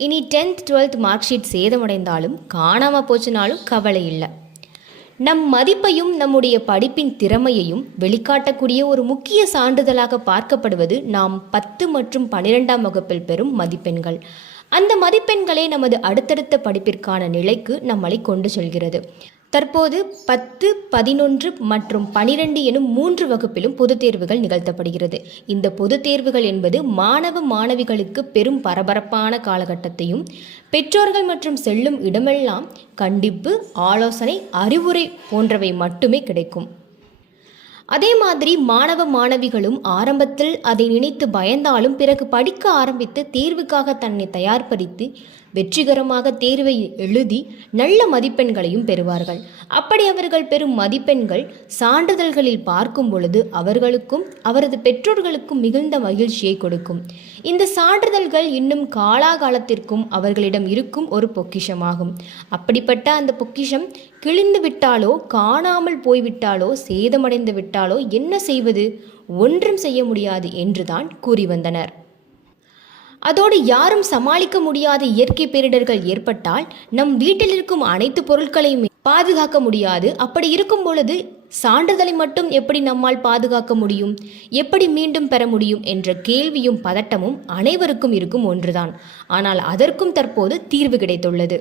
இனி 10th 12th mark sheet சேதமடைந்தாலும் காணாமல் போச்சுனாலும் கவலை இல்லை. நம் மதிப்பையும் நம்முடைய படிப்பின் திறமையையும் வெளிக்காட்டக்கூடிய ஒரு முக்கிய சான்றிதழாக பார்க்கப்படுவது நாம் 10 மற்றும் 12ஆம் வகுப்பில் பெறும் மதிப்பெண்கள். அந்த மதிப்பெண்களே நமது அடுத்தடுத்த படிப்பிற்கான நிலைக்கு நம்மளை கொண்டு செல்கிறது. தற்போது 10, 11 மற்றும் 12 எனும் 3 வகுப்பிலும் பொதுத் தேர்வுகள் நிகழ்த்தப்படுகிறது. இந்த பொதுத் தேர்வுகள் என்பது மாணவ மாணவிகளுக்கு பெரும் பரபரப்பான காலகட்டத்தையும், பெற்றோர்கள் மற்றும் செல்லும் இடமெல்லாம் கண்டிப்பு, ஆலோசனை, அறிவுரை போன்றவை மட்டுமே கிடைக்கும். அதே மாதிரி மாணவ மாணவிகளும் ஆரம்பத்தில் அதை நினைத்து பயந்தாலும் பிறகு படிக்க ஆரம்பித்து தேர்வுக்காக தன்னை தயார்படுத்தி வெற்றிகரமாக தேர்வை எழுதி நல்ல மதிப்பெண்களையும் பெறுவார்கள். அப்படி அவர்கள் பெறும் மதிப்பெண்கள் சான்றிதழ்களில் பார்க்கும் பொழுது அவர்களுக்கும் அவரது பெற்றோர்களுக்கும் மிகுந்த மகிழ்ச்சியை கொடுக்கும். இந்த சான்றிதழ்கள் இன்னும் காலாகாலத்திற்கும் அவர்களிடம் இருக்கும் ஒரு பொக்கிஷமாகும். அப்படிப்பட்ட அந்த பொக்கிஷம் கிழிந்து விட்டாலோ, காணாமல் போய்விட்டாலோ, சேதமடைந்து விட்டாலோ என்ன செய்வது? ஒன்றும் செய்ய முடியாது என்றுதான் கூறி வந்தனர். அதோடு யாரும் சமாளிக்க முடியாத இயற்கை பேரிடர்கள் ஏற்பட்டால் நம் வீட்டில் இருக்கும் அனைத்து பொருட்களையும் பாதுகாக்க முடியாது. அப்படி இருக்கும் பொழுது சான்றிதழை மட்டும் எப்படி நம்மால் பாதுகாக்க முடியும்? எப்படி மீண்டும் பெற முடியும் என்ற கேள்வியும் பதட்டமும் அனைவருக்கும் இருக்கும் ஒன்றுதான். ஆனால் அதற்கும் தற்போது தீர்வு கிடைத்துள்ளது.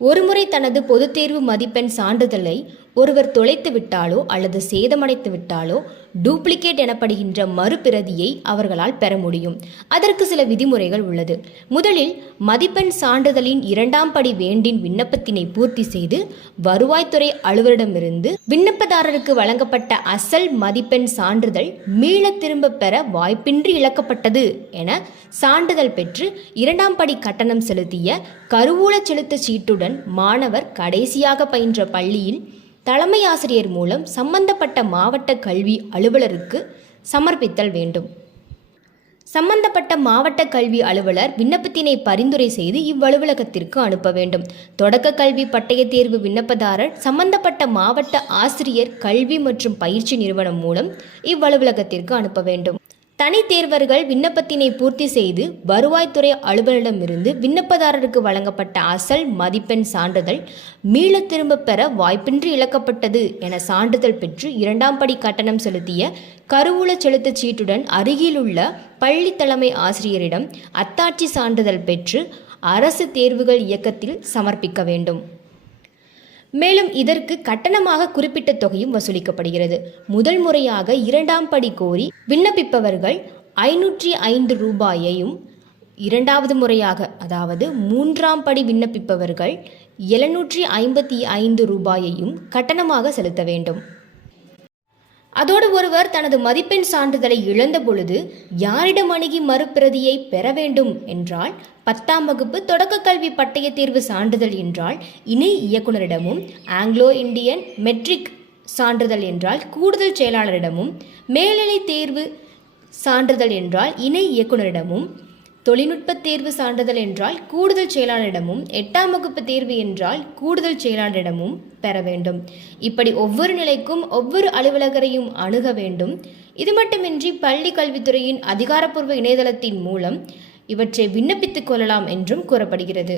ஒருமுறை தனது பொதுத் தேர்வு மதிப்பெண் சான்றிதழை ஒருவர் தொலைத்து விட்டாலோ அல்லது சேதமடைத்து விட்டாலோ டூப்ளிகேட் எனப்படுகின்ற மறுபிரதியை அவர்களால் பெற முடியும். அதற்கு சில விதிமுறைகள் உள்ளது. முதலில் மதிப்பெண் சான்றிதழின் 2ஆம் படி வேண்டின் விண்ணப்பத்தினை பூர்த்தி செய்து வருவாய்த்துறை அலுவலரிடமிருந்து விண்ணப்பதாரருக்கு வழங்கப்பட்ட அசல் மதிப்பெண் சான்றிதழ் மீள திரும்ப பெற வாய்ப்பின்றி இழக்கப்பட்டது என சான்றிதழ் பெற்று 2ஆம் படி கட்டணம் செலுத்திய கருவூல செலுத்த சீட்டுடன் மாணவர் கடைசியாக பயின்ற பள்ளியில் தலைமை ஆசிரியர் மூலம் சம்பந்தப்பட்ட மாவட்ட கல்வி அலுவலருக்கு சமர்ப்பித்தல் வேண்டும். சம்பந்தப்பட்ட மாவட்ட கல்வி அலுவலர் விண்ணப்பத்தினை பரிந்துரை செய்து இவ்வலுவலகத்திற்கு அனுப்ப வேண்டும். தொடக்க கல்வி பட்டய தேர்வு விண்ணப்பதாரர் சம்பந்தப்பட்ட மாவட்ட ஆசிரியர் கல்வி மற்றும் பயிற்சி நிறுவனம் மூலம் இவ்வலுவலகத்திற்கு அனுப்ப வேண்டும். தனி தேர்வர்கள் விண்ணப்பத்தினை பூர்த்தி செய்து வருவாய்த்துறை அலுவலரிடமிருந்து விண்ணப்பதாரருக்கு வழங்கப்பட்ட அசல் மதிப்பெண் சான்றிதழ் மீள திரும்ப பெற வாய்ப்பின்றி இழக்கப்பட்டது என சான்றிதழ் பெற்று 2ஆம் படி கட்டணம் செலுத்திய கருவூல செலுத்த சீட்டுடன் அருகிலுள்ள பள்ளி தலைமை ஆசிரியரிடம் அத்தாட்சி சான்றிதழ் பெற்று அரசு தேர்வுகள் இயக்கத்தில் சமர்ப்பிக்க வேண்டும். மேலும் இதற்கு கட்டணமாக குறிப்பிட்ட தொகையும் வசூலிக்கப்படுகிறது. முதல் முறையாக 2ஆம் படி கோரி விண்ணப்பிப்பவர்கள் 505 ரூபாயையும், 2வது முறையாக அதாவது 3ஆம் படி விண்ணப்பிப்பவர்கள் 755 ரூபாயையும் கட்டணமாக செலுத்த வேண்டும். அதோடு ஒருவர் தனது மதிப்பெண் சான்றிதழை இழந்த பொழுது யாரிடம் அணுகி மறுபிரதியை பெற வேண்டும் என்றால் 10ஆம் வகுப்பு தொடக்க கல்வி பட்டய தேர்வு சான்றிதழ் என்றால் இணை இயக்குநரிடமும், ஆங்கிலோ இந்தியன் மெட்ரிக் சான்றிதழ் என்றால் கூடுதல் செயலாளரிடமும், மேல்நிலை தேர்வு சான்றிதழ் என்றால் இணை இயக்குநரிடமும், தொழில்நுட்ப தேர்வு சான்றிதழ் என்றால் கூடுதல் செயலாளரிடமும், 8ஆம் வகுப்பு தேர்வு என்றால் கூடுதல் செயலாளரிடமும் பெற வேண்டும். இப்படி ஒவ்வொரு நிலைக்கும் ஒவ்வொரு அலுவலகரையும் அணுக வேண்டும். இது மட்டுமின்றி பள்ளி கல்வித்துறையின் அதிகாரப்பூர்வ இணையதளத்தின் மூலம் இவற்றை விண்ணப்பித்துக் கொள்ளலாம் என்றும் கூறப்படுகிறது.